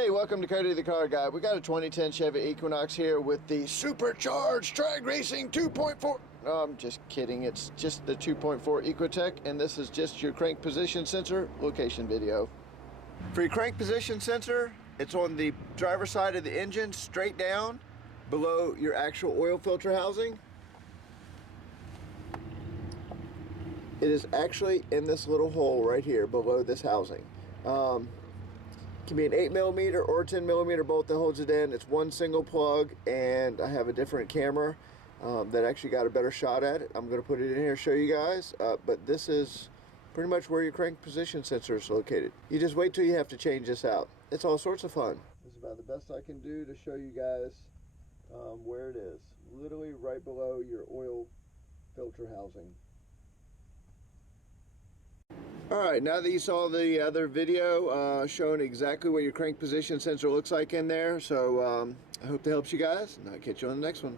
Hey, welcome to Cody the Car Guy. We got a 2010 Chevy Equinox here with the supercharged drag racing 2.4. No, I'm just kidding. It's just the 2.4 Ecotech, and this is just your crank position sensor location video. For your crank position sensor, it's on the driver's side of the engine, straight down below your actual oil filter housing. It is actually in this little hole right here below this housing. Can be an 8mm or 10mm bolt that holds it in. It's one single plug, and I have a different camera that actually got a better shot at it. I'm going to put it in here to show you guys, but this is pretty much where your crank position sensor is located. You just wait till you have to change this out. It's all sorts of fun. This is about the best I can do to show you guys where it is. Literally right below your oil filter housing. Alright, now that you saw the other video showing exactly what your crank position sensor looks like in there, so I hope that helps you guys, and I'll catch you on the next one.